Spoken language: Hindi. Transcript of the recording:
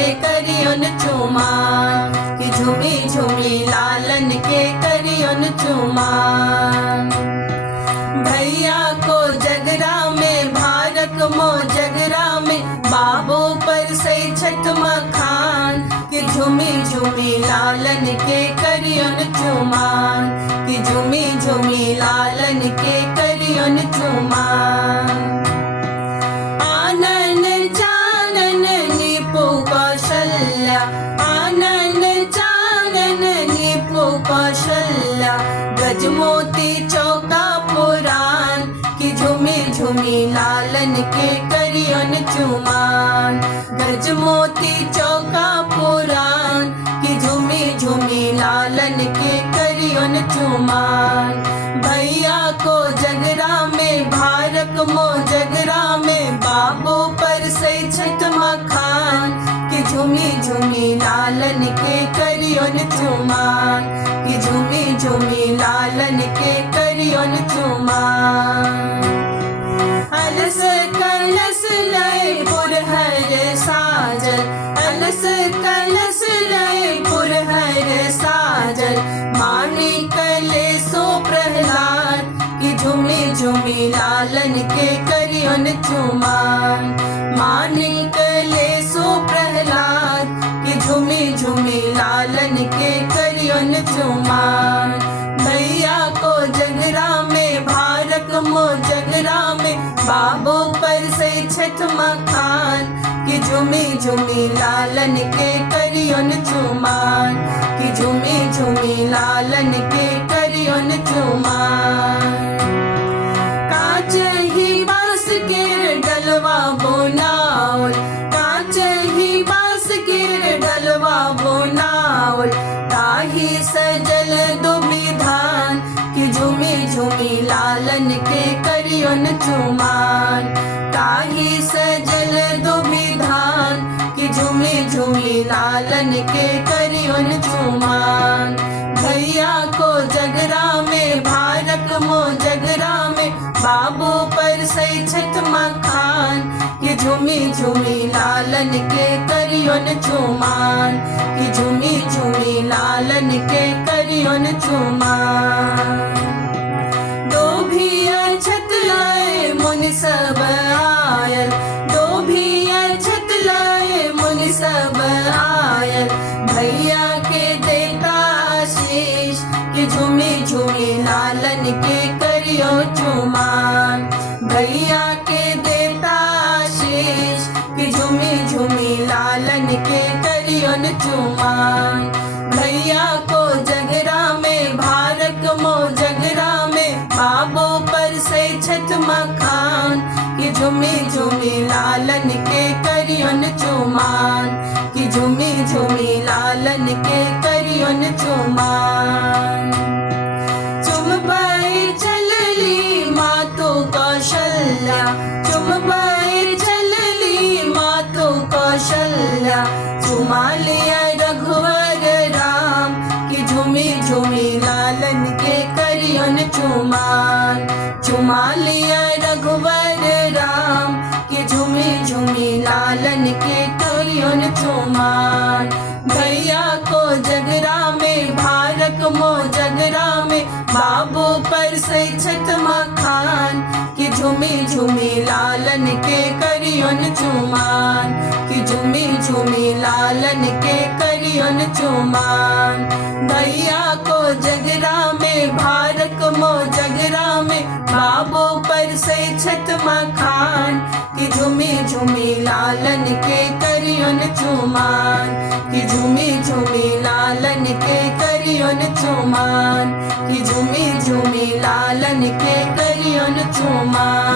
के करियन चुमान, कि झूमी झूमी लालन के करियन चुमान। भैया को जगरा में भारत मो जगरा में बाबू पर से छठ मखान, कि झूमी झूमी लालन के करियन चुमान, कि झूमी झूमी लालन के करियन चुमान। आनन चानन निपु कौशल्या, आनन चानन निपु कौशल्या, गजमोती चौका पुराण, कि झूमी झूमी लालन के करियन चुमान। गजमोती चौका पुराण, कि झूमी झूमी लालन के करियन चुमान। भैया को जगरा में भारत मो जगरा में बाबू पर से छठ मखान, कि झूमी झूमी लालन के करियन चुमान, कि झूमी झूमी लालन के करियन चुमान। अलस कलश लय पुरहर साजल, अलस कलश लय पुरहर साजल, माणिक ले सो प्रहलाद, कि झूमी झूमी लालन के करियन चुमान। माणिक ले सो प्रहलाद, कि झूमी झूमी लालन के करियन चुमान। भैया को जगरा में भारत मो जगरा में बाबू पर से छठ मखान, कि झूमी झूमी लालन के करियन चुमान, कि झूमी झूमी लालन के करियन चुमान। कांच ही बांस के डलवा बुनावल, कांच ही बांस के डलवा बुनावल, ताही सजल दुबिधान, कि झूमी झूमी लालन के करियन चुमान। ताही सजल दुबिधान, कि झूमी झूमी लालन के करियन चुमान। भैया को जगरा में भारत मो जगरा में बाबू पर से छठ मखान, कि झूमी झूमी लालन के करियन चुमान, कि झूमी झूमी लालन के करियन चुमान। दो भी अछत लाए मुनि सब आयल, दो भी अछत लाए मुनि सब आयल, भैया के देता आशीष, कि झूमी झूमी लालन के करियो चुमान। भैया के देता आशीष, कि झूमी झूमी लालन के करियन चुमान। भैया को जगरा में भारत मो जगरा में बाबू पर से छठ मखान, कि झूमी झूमी लालन के करियन चुमान, कि झूमी झूमी लालन के करियन चुमान। चुमबई चलली मातु कौशल्या, चुमबई चलली मातु कौशल्या, चुमा लिया रघुवर राम, कि झूमी झूमी लालन के करियन चुमान। चुमा लिया रघुवर राम, कि झूमी झूमी लालन के करियन चुमान। भैया को जगरा में भारत मो जगरा में बाबू पर से छठ मखान, कि झूमी झूमी लालन के करियन चुमान, कि झूमी झूमी लालन के करियन चुमान। भैया को जगरा में भारत मो जगरा में बाबू पर से छठ मखान, कि झूमी झूमी लालन के करियन चुमान, कि झूमी झूमी लालन के करियन चुमान, कि झूमी झूमी लालन के करियन चुमान।